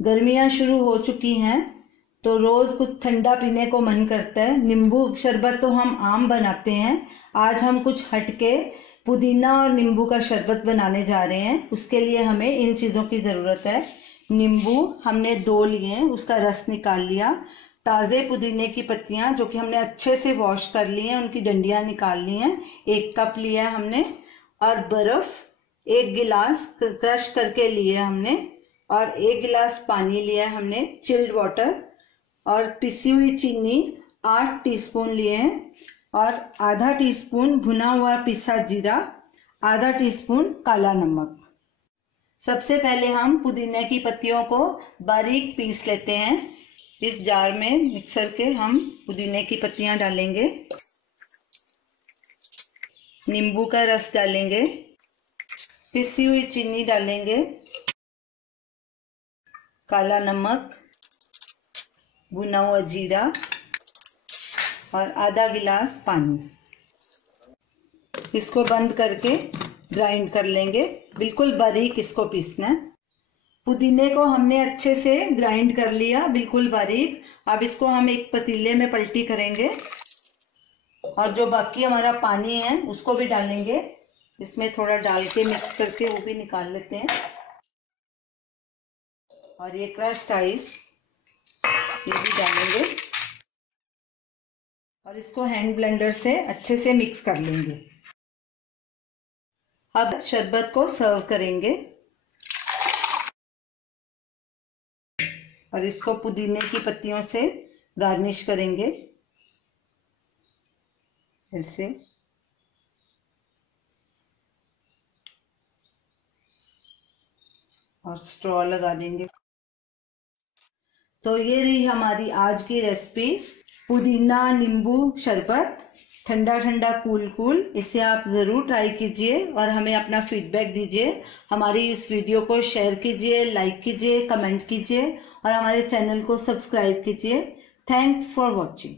गर्मियाँ शुरू हो चुकी हैं तो रोज़ कुछ ठंडा पीने को मन करता है। नींबू शरबत तो हम आम बनाते हैं, आज हम कुछ हटके पुदीना और नींबू का शरबत बनाने जा रहे हैं। उसके लिए हमें इन चीज़ों की ज़रूरत है। नींबू हमने 2 लिए हैं, उसका रस निकाल लिया। ताज़े पुदीने की पत्तियां जो कि हमने अच्छे से वॉश कर ली हैं, उनकी डंडियां निकाल ली हैं। 1 कप लिया है हमने। और बर्फ़ 1 गिलास क्रश करके लिए हमने। और 1 गिलास पानी लिया है हमने, चिल्ड वाटर। और पिसी हुई चीनी 8 टीस्पून लिए हैं। और आधा टीस्पून भुना हुआ पिसा जीरा, आधा टीस्पून काला नमक। सबसे पहले हम पुदीने की पत्तियों को बारीक पीस लेते हैं। इस जार में मिक्सर के हम पुदीने की पत्तियां डालेंगे, नींबू का रस डालेंगे, पिसी हुई चीनी डालेंगे, काला नमक, भुना हुआ जीरा और आधा गिलास पानी। इसको बंद करके ग्राइंड कर लेंगे, बिल्कुल बारीक इसको पीसना है। पुदीने को हमने अच्छे से ग्राइंड कर लिया, बिल्कुल बारीक। अब इसको हम एक पतीले में पलटी करेंगे और जो बाकी हमारा पानी है उसको भी डालेंगे। इसमें थोड़ा डाल के मिक्स करके वो भी निकाल लेते हैं। और ये क्रश्ड आइस ये भी डालेंगे और इसको हैंड ब्लेंडर से अच्छे से मिक्स कर लेंगे। अब शरबत को सर्व करेंगे और इसको पुदीने की पत्तियों से गार्निश करेंगे ऐसे। और स्ट्रॉ लगा देंगे। तो ये रही हमारी आज की रेसिपी, पुदीना नींबू शरबत, ठंडा ठंडा कूल कूल। इसे आप ज़रूर ट्राई कीजिए और हमें अपना फीडबैक दीजिए। हमारी इस वीडियो को शेयर कीजिए, लाइक कीजिए, कमेंट कीजिए और हमारे चैनल को सब्सक्राइब कीजिए। Thanks for watching.